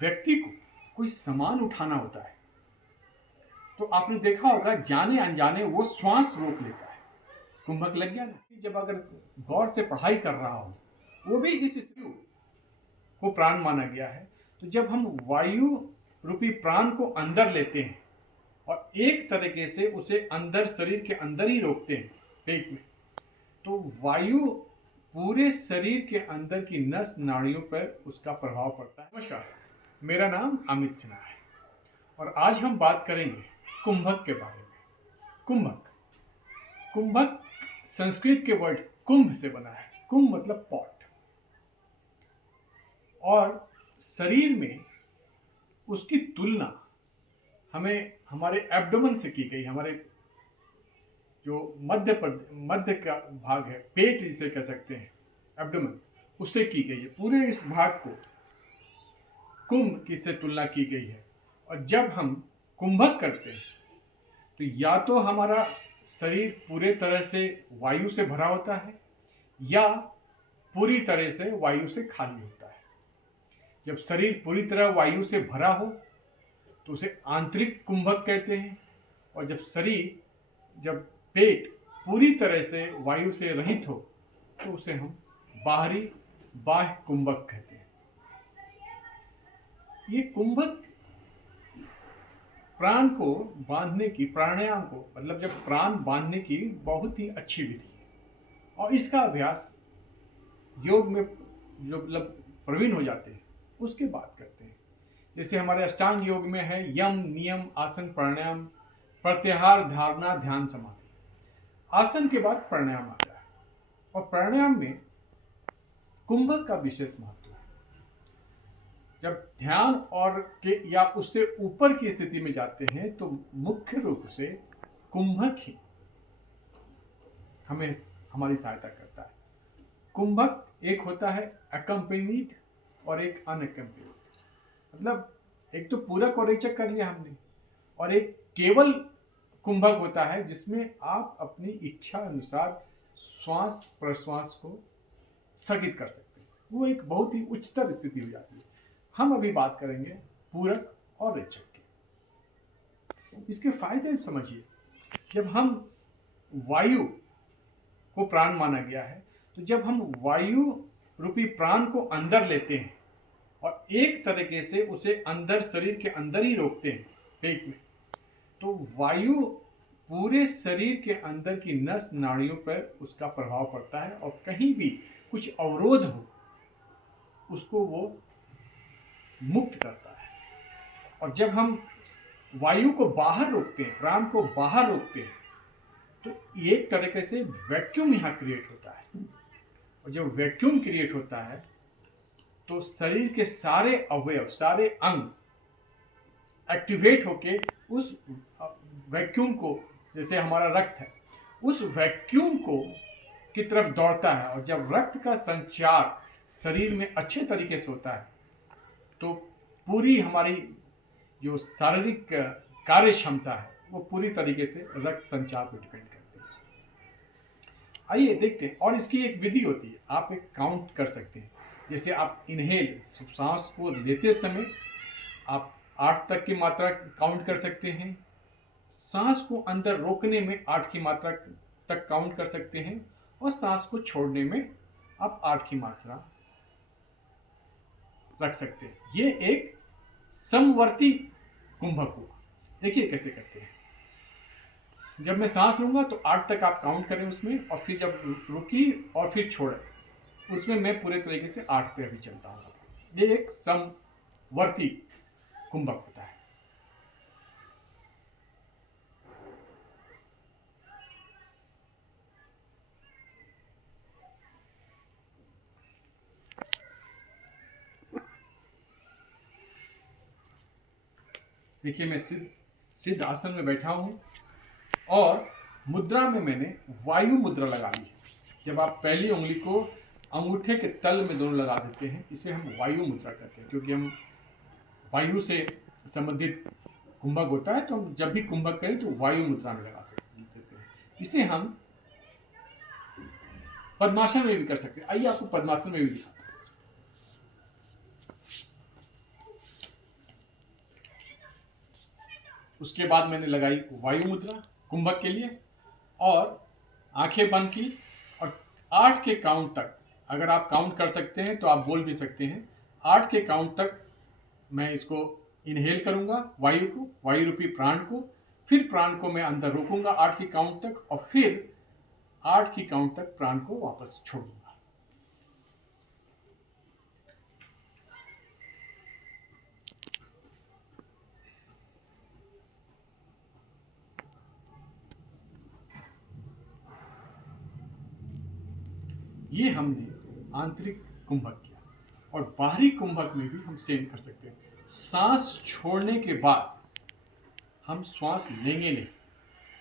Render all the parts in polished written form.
व्यक्ति को कोई सामान उठाना होता है तो आपने देखा होगा जाने अनजाने वो श्वास रोक लेता है। कुंभक लग गया ना। जब अगर गौर से पढ़ाई कर रहा हो, वो भी इस स्थिति को प्राण माना गया है। तो जब हम वायु रूपी प्राण को अंदर लेते हैं और एक तरीके से उसे अंदर शरीर के अंदर ही रोकते हैं पेट में, तो वायु पूरे शरीर के अंदर की नस नाड़ियों पर उसका प्रभाव पड़ता है। नमस्कार, मेरा नाम अमित सिन्हा है और आज हम बात करेंगे कुंभक के बारे में। कुंभक कुंभक संस्कृत के वर्ड कुंभ से बना है। कुंभ मतलब पॉट, और शरीर में उसकी तुलना हमें हमारे एब्डोमेन से की गई। हमारे जो मध्य का भाग है, पेट जिसे कह सकते हैं, एब्डोमेन, उससे की गई है। पूरे इस भाग को कुंभ की से तुलना की गई है। और जब हम कुंभक करते हैं तो या तो हमारा शरीर पूरे तरह से वायु से भरा होता है या पूरी तरह से वायु से खाली होता है। जब शरीर पूरी तरह वायु से भरा हो तो उसे आंतरिक कुंभक कहते हैं, और जब पेट पूरी तरह से वायु से रहित हो तो उसे हम बाह्य कुंभक कहते हैं। ये कुंभक प्राण को बांधने की, प्राणायाम को, मतलब जब प्राण बांधने की बहुत ही अच्छी विधि है। और इसका अभ्यास योग में जो मतलब प्रवीण हो जाते हैं उसके बात करते हैं। जैसे हमारे अष्टांग योग में है यम, नियम, आसन, प्राणायाम, प्रत्याहार, धारणा, ध्यान, समाधि। आसन के बाद प्राणायाम आता है और प्राणायाम में कुंभक का विशेष महत्व है। जब ध्यान और के या उससे ऊपर की स्थिति में जाते हैं तो मुख्य रूप से कुंभक ही हमें हमारी सहायता करता है। कुंभक एक होता है अकम्पेनीड और एक अनअकम्पेनीड, मतलब एक तो पूरक और रेचक कर लिया हमने, और एक केवल कुंभक होता है जिसमें आप अपनी इच्छा अनुसार श्वास प्रश्वास को स्थगित कर सकते हैं। वो एक बहुत ही उच्चतर स्थिति हो जाती है। हम अभी बात करेंगे पूरक और रेचक के। इसके फायदे समझिए। जब हम वायु को प्राण माना गया है, तो जब हम वायु रूपी प्राण को अंदर लेते हैं और एक तरीके से उसे अंदर शरीर के अंदर ही रोकते हैं पेट में, तो वायु पूरे शरीर के अंदर की नस नाड़ियों पर उसका प्रभाव पड़ता है और कहीं भी कुछ अवरोध हो उसको वो मुक्त करता है। और जब हम वायु को बाहर रोकते हैं, प्राण को बाहर रोकते हैं, तो एक तरीके से वैक्यूम यहाँ क्रिएट होता है। और जब वैक्यूम क्रिएट होता है तो शरीर के सारे अवयव, सारे अंग एक्टिवेट होके उस वैक्यूम को, जैसे हमारा रक्त है, उस वैक्यूम को की तरफ दौड़ता है। और जब रक्त का संचार शरीर में अच्छे तरीके से होता है तो पूरी हमारी जो शारीरिक कार्य क्षमता है वो पूरी तरीके से रक्त संचार पर डिपेंड करती है। आइए देखते हैं। और इसकी एक विधि होती है, आप एक काउंट कर सकते हैं। जैसे आप इनहेल, सांस को लेते समय आप 8 तक की मात्रा काउंट कर सकते हैं। सांस को अंदर रोकने में 8 की मात्रा तक काउंट कर सकते हैं, और सांस को छोड़ने में आप 8 की मात्रा रख सकते हैं। ये एक समवर्ती कुंभक हुआ। देखिए कैसे करते हैं। जब मैं सांस लूंगा तो 8 तक आप काउंट करें उसमें, और फिर जब रुकी और फिर छोड़े, उसमें मैं पूरे तरीके से 8 पे अभी चलता हूँ। ये एक समवर्ती कुंभक होता है। देखिए मैं सिद्ध आसन में बैठा हूँ और मुद्रा में मैंने वायु मुद्रा लगा ली है। जब आप पहली उंगली को अंगूठे के तल में दोनों लगा देते हैं, इसे हम वायु मुद्रा कहते हैं, क्योंकि हम वायु से संबंधित कुंभक होता है तो हम जब भी कुंभक करें तो वायु मुद्रा में लगा देते हैं। इसे हम पद्मासन में भी कर सकते हैं। आइए आपको पद्मासन में भी दिखाते हैं। उसके बाद मैंने लगाई वायु मुद्रा कुंभक के लिए, और आंखें बंद की, और 8 के काउंट तक, अगर आप काउंट कर सकते हैं तो आप बोल भी सकते हैं, 8 के काउंट तक मैं इसको इनहेल करूंगा, वायु को, वायु रूपी प्राण को, फिर प्राण को मैं अंदर रोकूंगा 8 की काउंट तक, और फिर 8 की काउंट तक प्राण को वापस छोड़ दूंगा। ये हमने आंतरिक कुंभक किया, और बाहरी कुंभक में भी हम सेम कर सकते हैं। सांस छोड़ने के बाद हम श्वास लेंगे नहीं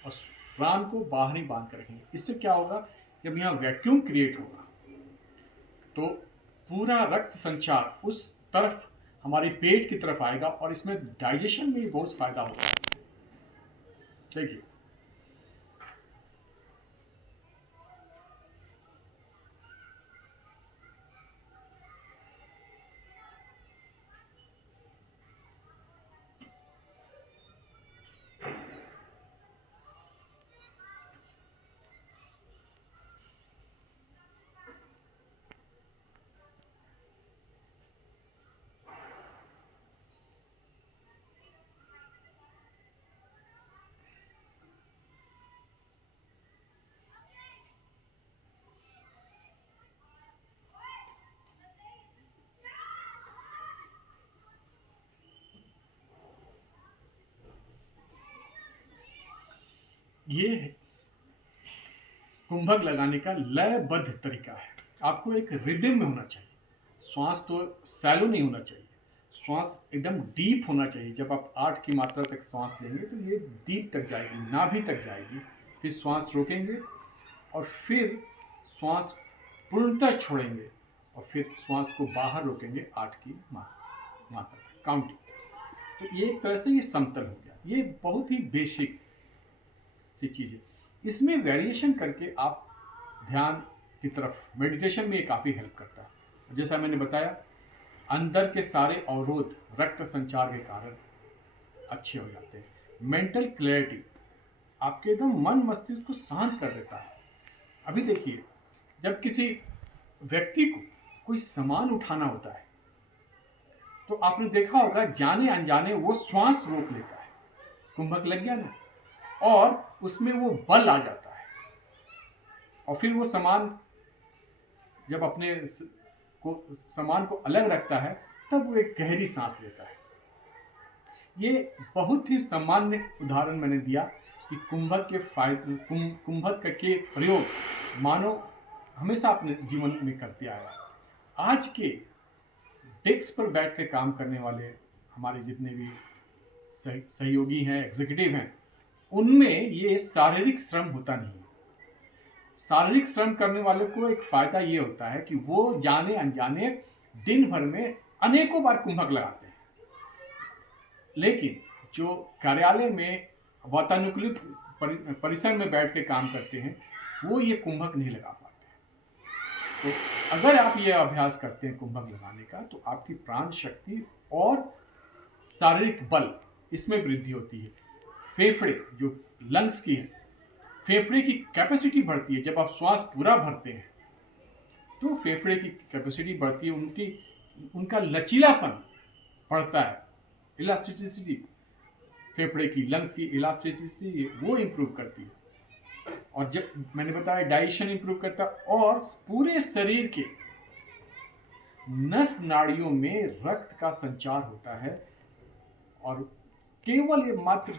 और प्राण को बाहर ही बांध कर रखेंगे। इससे क्या होगा, जब यहाँ वैक्यूम क्रिएट होगा तो पूरा रक्त संचार उस तरफ, हमारे पेट की तरफ आएगा, और इसमें डाइजेशन में भी बहुत फायदा होगा। देखिए, ये है कुंभक लगाने का लयबद्ध तरीका है। आपको एक रिदम में होना चाहिए। श्वास तो सैलो नहीं होना चाहिए, श्वास एकदम डीप होना चाहिए। जब आप 8 की मात्रा तक श्वास लेंगे तो ये डीप तक जाएगी, नाभि तक जाएगी, फिर श्वास रोकेंगे और फिर श्वास पूर्णतः छोड़ेंगे, और फिर श्वास को बाहर रोकेंगे 8 की मात्रा तक, काउंटिंग। तो ये एक तरह से ये समतल हो गया। ये बहुत ही बेसिक सी चीज़ है। इसमें वेरिएशन करके आप ध्यान की तरफ, मेडिटेशन में ये काफ़ी हेल्प करता है। जैसा मैंने बताया, अंदर के सारे अवरोध रक्त संचार के कारण अच्छे हो जाते हैं। मेंटल क्लैरिटी, आपके एकदम मन मस्तिष्क को शांत कर देता है। अभी देखिए, जब किसी व्यक्ति को कोई सामान उठाना होता है तो आपने देखा होगा, जाने अनजाने वो श्वास रोक लेता है। कुंभक लग गया ना, और उसमें वो बल आ जाता है, और फिर वो सामान जब अपने सामान को अलग रखता है तब वो एक गहरी सांस लेता है। ये बहुत ही सामान्य उदाहरण मैंने दिया कि कुंभक के फायदे, कुंभक के प्रयोग मानव हमेशा अपने जीवन में करते आया। आज के डेस्क पर बैठ के काम करने वाले हमारे जितने भी सहयोगी हैं, एग्जीक्यूटिव हैं, उनमें ये शारीरिक श्रम होता नहीं है। शारीरिक श्रम करने वाले को एक फायदा ये होता है कि वो जाने अनजाने दिन भर में अनेकों बार कुंभक लगाते हैं, लेकिन जो कार्यालय में वातानुकूलित परिसर में बैठ के काम करते हैं वो ये कुंभक नहीं लगा पाते। तो अगर आप ये अभ्यास करते हैं कुंभक लगाने का, तो आपकी प्राण शक्ति और शारीरिक बल इसमें वृद्धि होती है। फेफड़े, जो लंग्स की है, फेफड़े की कैपेसिटी बढ़ती है। जब आप श्वास पूरा भरते हैं तो फेफड़े की कैपेसिटी बढ़ती है, उनका लचीलापन बढ़ता है, इलास्टिसिटी, फेफड़े की, लंग्स की इलास्टिसिटी वो इम्प्रूव करती है। और जब मैंने बताया डाइजेशन इम्प्रूव करता है, और पूरे शरीर के नस नाड़ियों में रक्त का संचार होता है। और केवल ये मात्र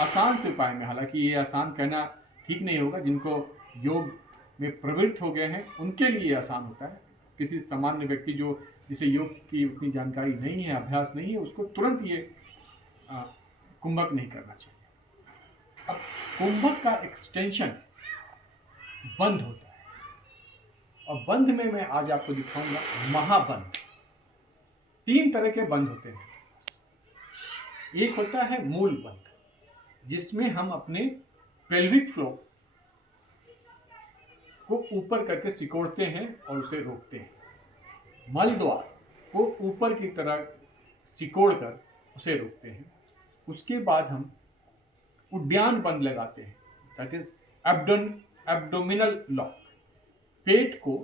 आसान से उपाय में, हालांकि ये आसान कहना ठीक नहीं होगा, जिनको योग में प्रवृत्त हो गए हैं उनके लिए आसान होता है। किसी सामान्य व्यक्ति जो जिसे योग की उतनी जानकारी नहीं है, अभ्यास नहीं है, उसको तुरंत ये कुंभक नहीं करना चाहिए। अब कुंभक का एक्सटेंशन बंद होता है, और बंद में मैं आज आपको दिखाऊंगा महाबंद। 3 तरह के बंद होते हैं। एक होता है मूल बंद, जिसमें हम अपने पेल्विक फ्लो को ऊपर करके सिकोड़ते हैं और उसे रोकते हैं। मल द्वार को ऊपर की तरह सिकोड़ कर उसे रोकते हैं। उसके बाद हम उद्यान बंद लगाते हैं, दैट इज एब्डोमिनल लॉक। पेट को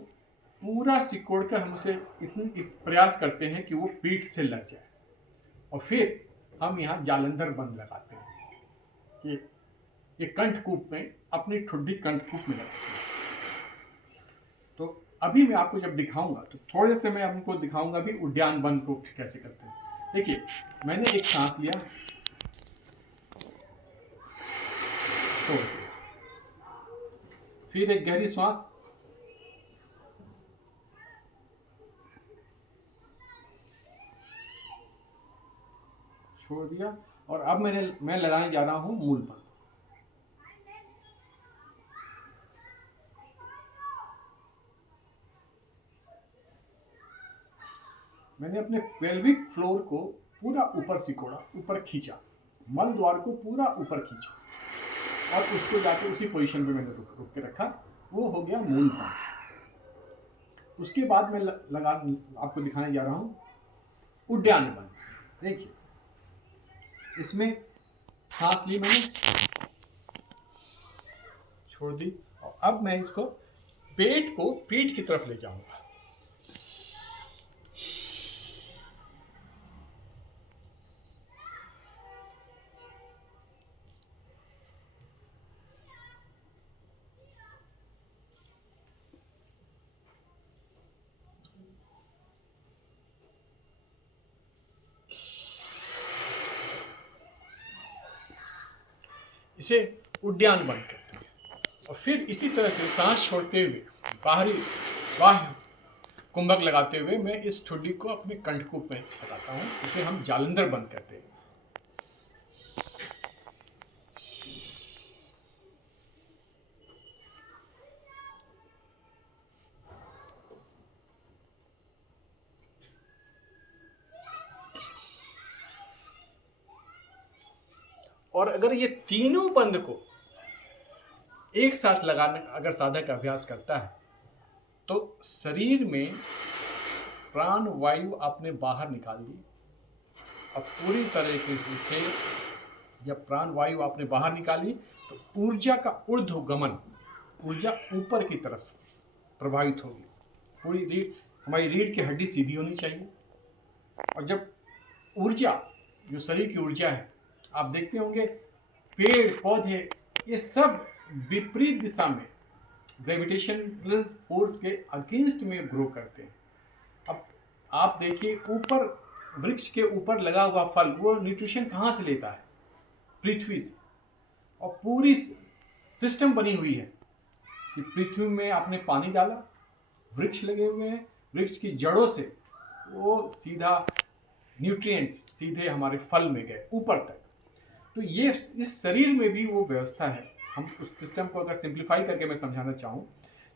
पूरा सिकोड़ कर हम उसे प्रयास करते हैं कि वो पीठ से लग जाए, और फिर हम यहाँ जालंधर बंद लगाते हैं। ये कंठकूप में, अपनी ठुड्डी कंठकूप में लगाते हैं। तो अभी मैं आपको जब दिखाऊंगा तो थोड़े से मैं आपको दिखाऊंगा भी उद्यान बंद को कैसे करते हैं। देखिए, मैंने एक सांस लिया, छोड़ दिया, फिर एक गहरी सांस, छोड़ दिया, और अब मैं लगाने जा रहा हूं मूल बंद। मैंने अपने पेल्विक फ्लोर को पूरा ऊपर सिकोड़ा, ऊपर खींचा, मल द्वार को पूरा ऊपर खींचा, और उसको जाके उसी पोजीशन पे मैंने रुक के रखा। वो हो गया मूल बंद। उसके बाद मैं आपको दिखाने जा रहा हूं उद्यान बंद। देखिए, इसमें सांस ली मैंने, छोड़ दी, और अब मैं इसको पेट को पीठ की तरफ ले जाऊंगा। इसे उद्यान बंद करते हैं, और फिर इसी तरह से सांस छोड़ते हुए बाह्य कुंभक लगाते हुए मैं इस ठुड्डी को अपने कंठकूप में लगाता हूँ। इसे हम जालंधर बंद करते हैं। और अगर ये तीनों बंद को एक साथ लगाने अगर साधक अभ्यास करता है तो शरीर में प्राण वायु आपने बाहर निकाल दी। अब पूरी तरीके से जब प्राण वायु आपने बाहर निकाली तो ऊर्जा का ऊर्ध्वगमन, ऊर्जा ऊपर की तरफ प्रभावित होगी। पूरी रीढ़, हमारी रीढ़ की हड्डी सीधी होनी चाहिए। और जब ऊर्जा, जो शरीर की ऊर्जा है, आप देखते होंगे पेड़ पौधे ये सब विपरीत दिशा में ग्रेविटेशनल फोर्स के अगेंस्ट में ग्रो करते हैं। अब आप देखिए, ऊपर वृक्ष के ऊपर लगा हुआ फल वो न्यूट्रिशन कहाँ से लेता है? पृथ्वी से। और पूरी सिस्टम बनी हुई है कि पृथ्वी में आपने पानी डाला, वृक्ष लगे हुए हैं, वृक्ष की जड़ों से वो सीधा न्यूट्रिएंट्स सीधे हमारे फल में गए ऊपर तक। तो ये इस शरीर में भी वो व्यवस्था है। हम उस सिस्टम को अगर सिंप्लीफाई करके मैं समझाना चाहूँ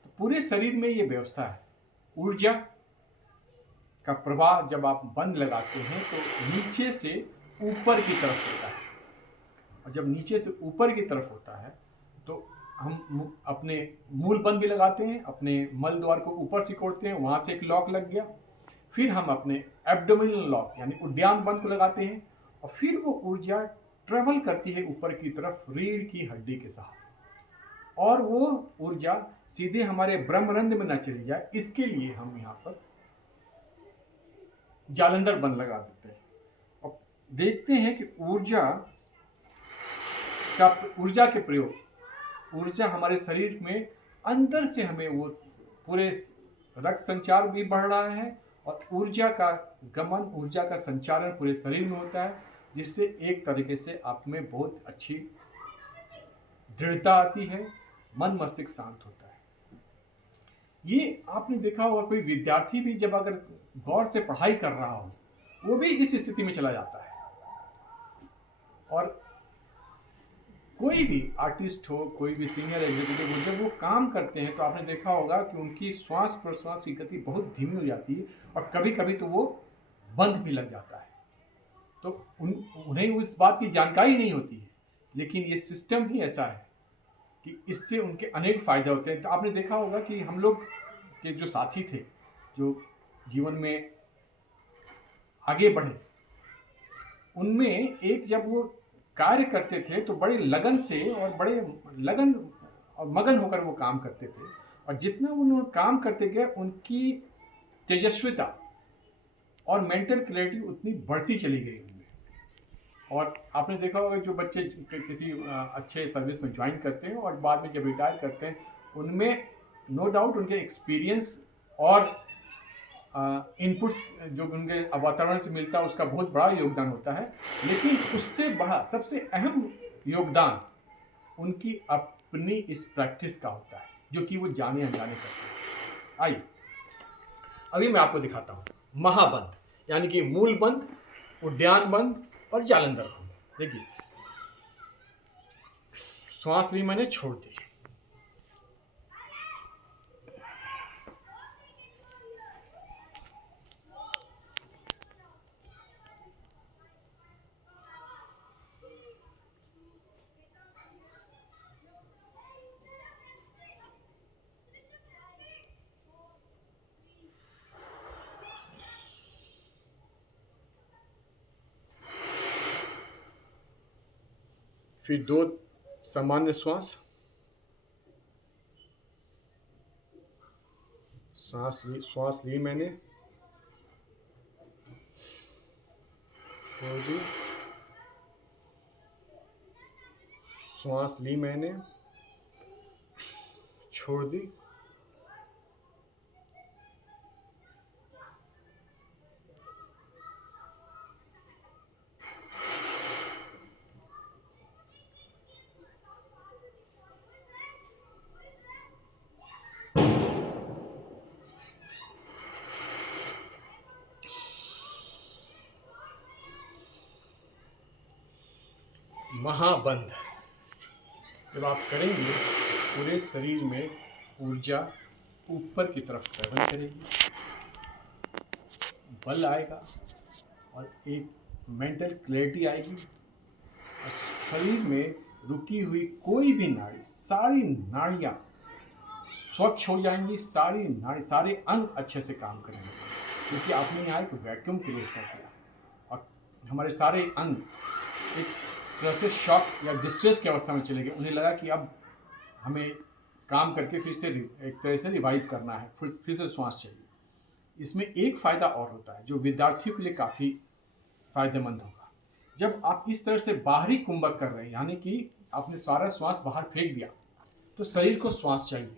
तो पूरे शरीर में ये व्यवस्था है। ऊर्जा का प्रवाह जब आप बंद लगाते हैं तो नीचे से ऊपर की तरफ होता है, और जब नीचे से ऊपर की तरफ होता है तो हम अपने मूल बंद भी लगाते हैं, अपने मल द्वार को ऊपर सिकोड़ते हैं, वहाँ से एक लॉक लग गया। फिर हम अपने एब्डोमिनल लॉक यानी उद्यान बंद को लगाते हैं, और फिर वो ऊर्जा ट्रेवल करती है ऊपर की तरफ रीढ़ की हड्डी के साथ, और वो ऊर्जा सीधे हमारे ब्रह्मरंध्र में न चली जाए, इसके लिए हम यहाँ पर जालंधर बंद लगा देते हैं। और देखते हैं कि ऊर्जा के प्रयोग, ऊर्जा हमारे शरीर में अंदर से हमें वो पूरे रक्त संचार भी बढ़ रहा है, और ऊर्जा का गमन, ऊर्जा का संचारण पूरे शरीर में होता है, जिससे एक तरीके से आप में बहुत अच्छी दृढ़ता आती है, मन मस्तिष्क शांत होता है। ये आपने देखा होगा, कोई विद्यार्थी भी जब अगर गौर से पढ़ाई कर रहा हो वो भी इस स्थिति में चला जाता है। और कोई भी आर्टिस्ट हो, कोई भी सीनियर एग्जीक्यूटिव हो, जब वो काम करते हैं तो आपने देखा होगा कि उनकी श्वास प्रश्वास की गति बहुत धीमी हो जाती है, और कभी कभी तो वो बंद भी लग जाता है। तो उन्हें उस बात की जानकारी नहीं होती है, लेकिन ये सिस्टम ही ऐसा है कि इससे उनके अनेक फ़ायदे होते हैं। तो आपने देखा होगा कि हम लोग के जो साथी थे, जो जीवन में आगे बढ़े, उनमें एक जब वो कार्य करते थे तो बड़े लगन से और बड़े लगन और मगन होकर वो काम करते थे, और जितना उन्होंने काम करते गए उनकी तेजस्विता और मेंटल क्लैरिटी उतनी बढ़ती चली गई उनमें। और आपने देखा होगा जो बच्चे किसी अच्छे सर्विस में ज्वाइन करते हैं और बाद में जब रिटायर करते हैं, उनमें नो डाउट उनके एक्सपीरियंस और इनपुट्स जो उनके वातावरण से मिलता है उसका बहुत बड़ा योगदान होता है, लेकिन उससे बड़ा सबसे अहम योगदान उनकी अपनी इस प्रैक्टिस का होता है जो कि वो जाने अनजाने करते हैं। आइए अभी मैं आपको दिखाता हूँ महाबंध, यानी कि मूल बंध, उद्यान बंध और जालंधर बंध। देखिए, श्वास ली मैंने, छोड़ दी। फिर 2 सामान्य श्वास, श्वास ली मैंने, छोड़ दी, श्वास ली मैंने, छोड़ दी, महाबंध। जब आप करेंगे पूरे शरीर में ऊर्जा ऊपर की तरफ ट्रेवल करेगी, बल आएगा और एक मेंटल क्लैरिटी आएगी, और शरीर में रुकी हुई कोई भी नाड़ी, सारी नाड़ियाँ स्वच्छ हो जाएंगी, सारे अंग अच्छे से काम करेंगे, क्योंकि आपने यहाँ एक वैक्यूम क्रिएट कर दिया और हमारे सारे अंग एक तरह से शॉक या डिस्ट्रेस की अवस्था में चले गए। उन्हें लगा कि अब हमें काम करके फिर से एक तरह से रिवाइव करना है, फिर से श्वास चाहिए। इसमें एक फ़ायदा और होता है जो विद्यार्थियों के लिए काफ़ी फ़ायदेमंद होगा। जब आप इस तरह से बाहरी कुंभक कर रहे हैं, यानी कि आपने सारा श्वास बाहर फेंक दिया, तो शरीर को श्वास चाहिए।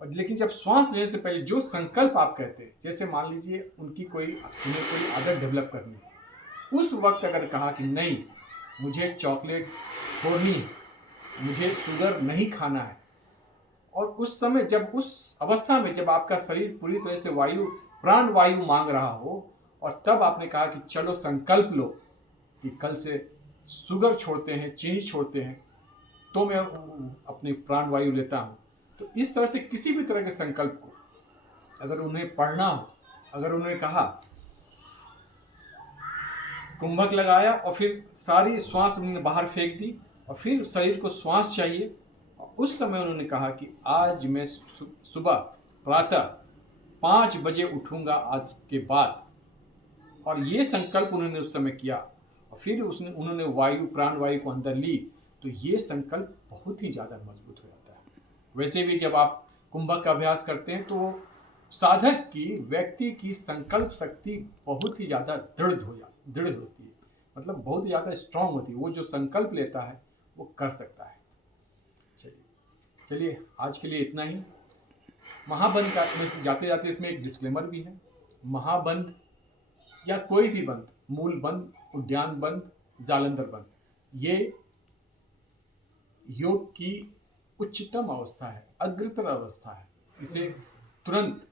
और लेकिन जब श्वास लेने से पहले जो संकल्प आप कहते हैं, जैसे मान लीजिए उन्हें कोई आदत डेवलप करनी है, उस वक्त अगर कहा कि नहीं, मुझे चॉकलेट छोड़नी है, मुझे शुगर नहीं खाना है, और उस समय जब उस अवस्था में जब आपका शरीर पूरी तरह से प्राण वायु मांग रहा हो, और तब आपने कहा कि चलो संकल्प लो कि कल से शुगर छोड़ते हैं, चीनी छोड़ते हैं, तो मैं अपनी प्राण वायु लेता हूँ। तो इस तरह से किसी भी तरह के संकल्प को अगर उन्हें पढ़ना हो, अगर उन्होंने कहा, कुंभक लगाया और फिर सारी श्वास उन्होंने बाहर फेंक दी और फिर शरीर को श्वास चाहिए, और उस समय उन्होंने कहा कि आज मैं सुबह प्रातः 5 बजे उठूंगा आज के बाद, और ये संकल्प उन्होंने उस समय किया, और फिर उन्होंने प्राण वायु को अंदर ली, तो ये संकल्प बहुत ही ज़्यादा मजबूत हो जाता है। वैसे भी जब आप कुंभक का अभ्यास करते हैं तो साधक की, व्यक्ति की संकल्प शक्ति बहुत ही ज़्यादा दृढ़ होती है, मतलब बहुत ही ज़्यादा स्ट्रांग होती है। वो जो संकल्प लेता है वो कर सकता है। चलिए आज के लिए इतना ही। महाबंध का जाते जाते इसमें एक डिस्क्लेमर भी है। महाबंध या कोई भी बंध, मूल बंध, उद्यान बंध, जालंधर बंध, ये योग की उच्चतम अवस्था है, अग्रतर अवस्था है। इसे तुरंत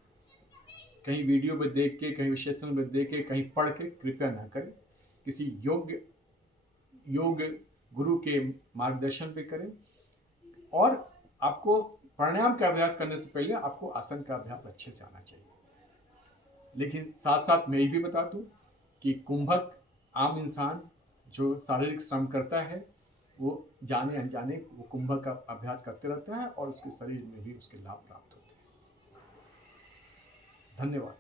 कहीं वीडियो में देख के, कहीं विशेषण में देख के, कहीं पढ़ के कृपया न करें। किसी योग गुरु के मार्गदर्शन पे करें, और आपको प्राणायाम का अभ्यास करने से पहले आपको आसन का अभ्यास अच्छे से आना चाहिए। लेकिन साथ साथ मैं ये भी बता दूं कि कुंभक आम इंसान जो शारीरिक श्रम करता है, वो जाने अनजाने वो कुंभक का अभ्यास करते रहता है और उसके शरीर में भी उसके लाभ प्राप्त होते हैं। धन्यवाद।